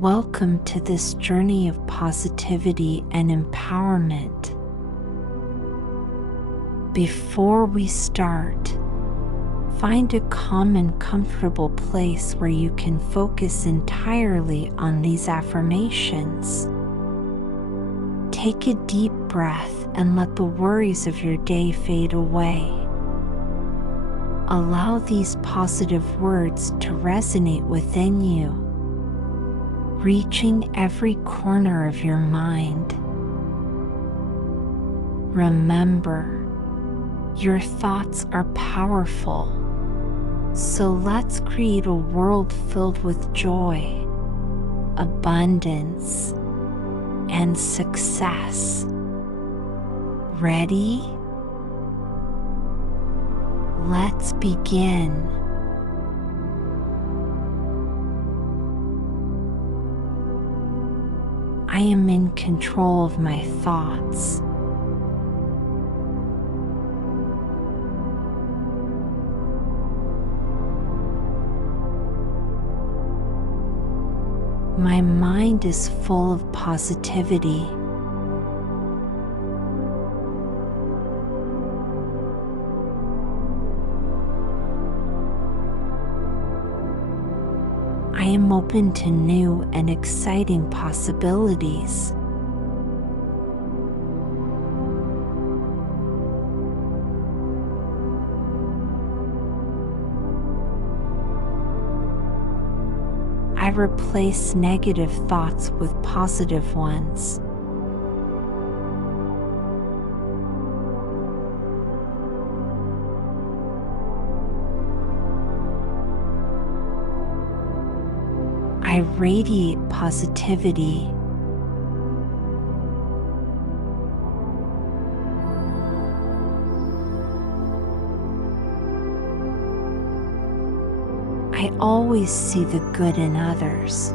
Welcome to this journey of positivity and empowerment. Before we start, find a calm and comfortable place where you can focus entirely on these affirmations. Take a deep breath and let the worries of your day fade away. Allow these positive words to resonate within you, reaching every corner of your mind. Remember, your thoughts are powerful, so let's create a world filled with joy, abundance, and success. Ready? Let's begin. I am in control of my thoughts. My mind is full of positivity. I am open to new and exciting possibilities. I replace negative thoughts with positive ones. I radiate positivity. I always see the good in others.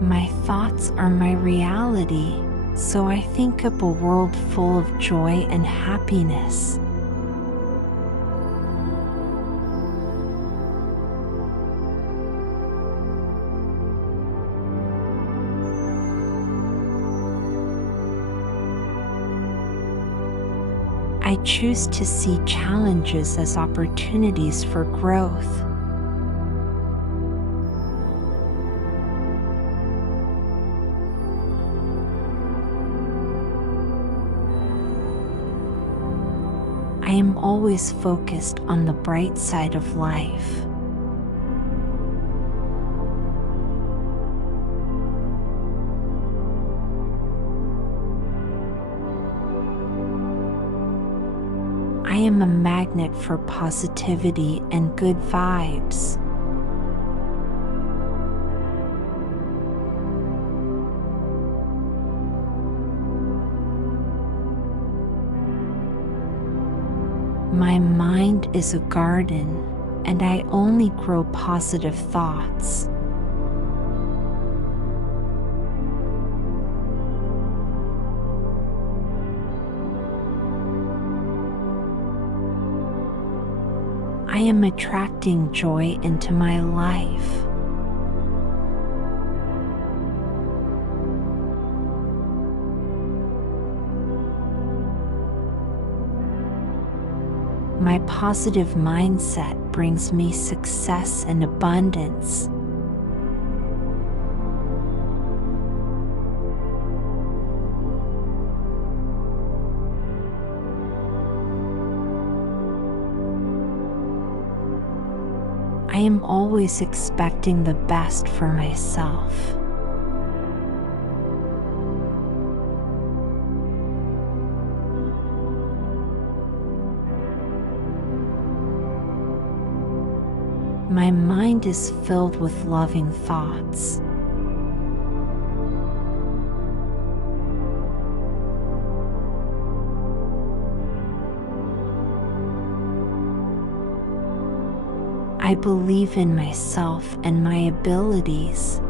My thoughts are my reality, so I think up a world full of joy and happiness. I choose to see challenges as opportunities for growth. I am always focused on the bright side of life. I am a magnet for positivity and good vibes. My mind is a garden, and I only grow positive thoughts. I am attracting joy into my life. My positive mindset brings me success and abundance. I am always expecting the best for myself. My mind is filled with loving thoughts. I believe in myself and my abilities.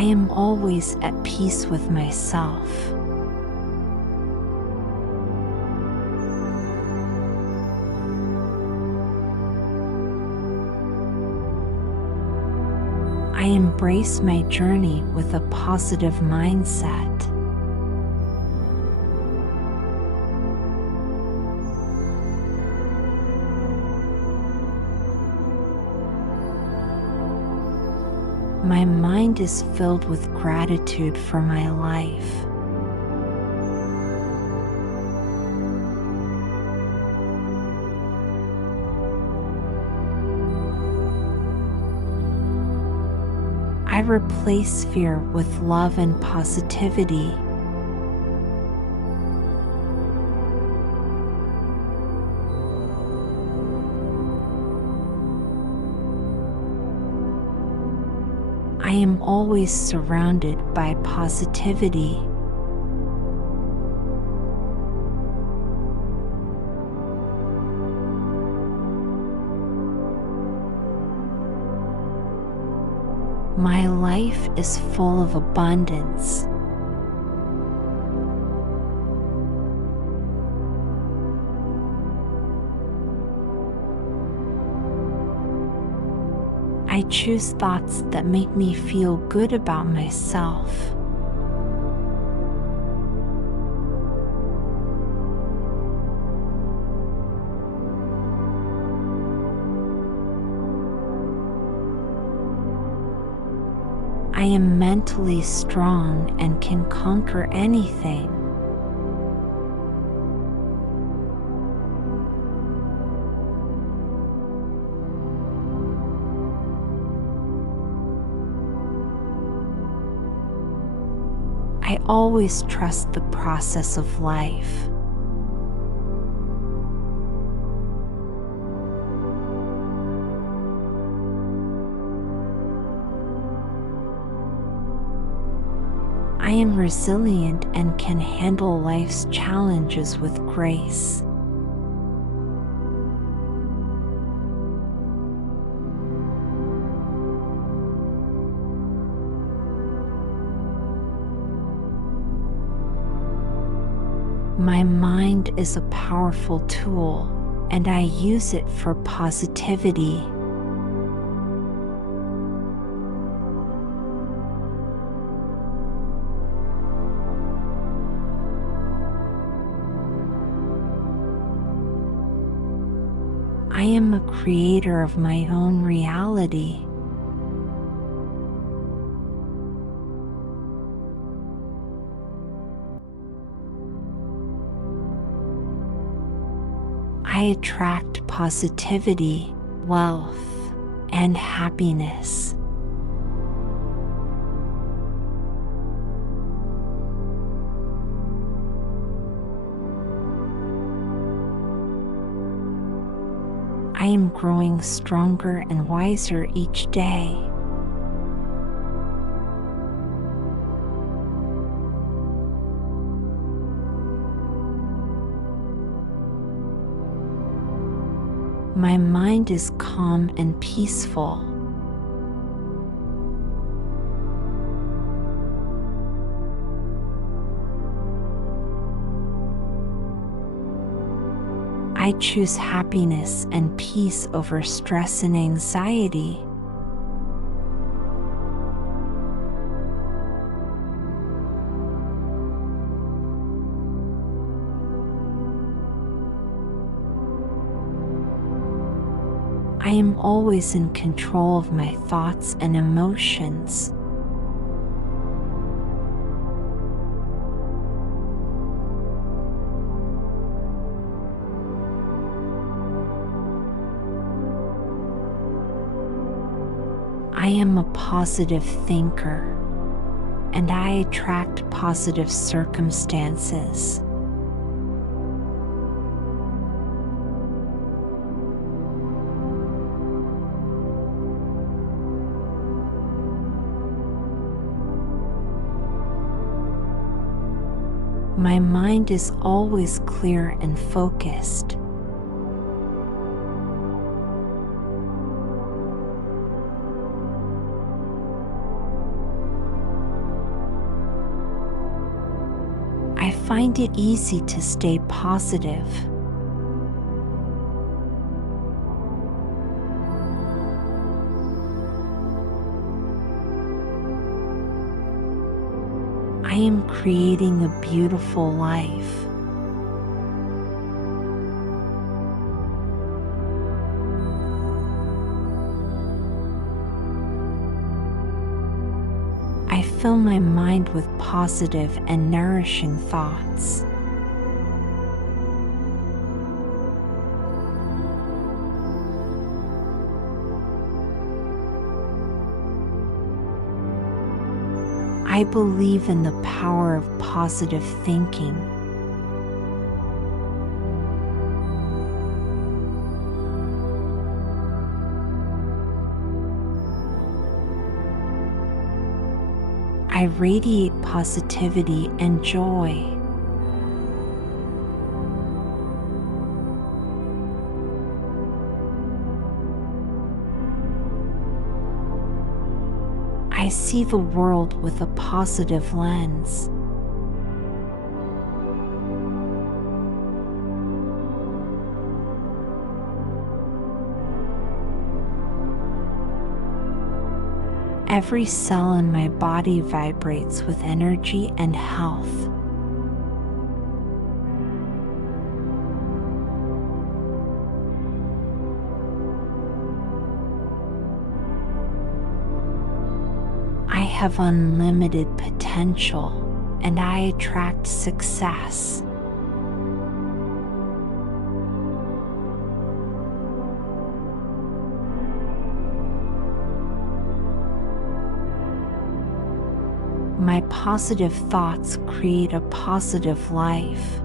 I am always at peace with myself. I embrace my journey with a positive mindset. My mind is filled with gratitude for my life. I replace fear with love and positivity. I am always surrounded by positivity. My life is full of abundance. I choose thoughts that make me feel good about myself. I am mentally strong and can conquer anything. I always trust the process of life. I am resilient and can handle life's challenges with grace. My mind is a powerful tool, and I use it for positivity. I am a creator of my own reality. I attract positivity, wealth, and happiness. I am growing stronger and wiser each day. My mind is calm and peaceful. I choose happiness and peace over stress and anxiety. I am always in control of my thoughts and emotions. I am a positive thinker, and I attract positive circumstances. My mind is always clear and focused. find it easy to stay positive. I am creating a beautiful life. I fill my mind with positive and nourishing thoughts. I believe in the power of positive thinking. I radiate positivity and joy. I see the world with a positive lens. Every cell in my body vibrates with energy and health. I have unlimited potential, and I attract success. My positive thoughts create a positive life.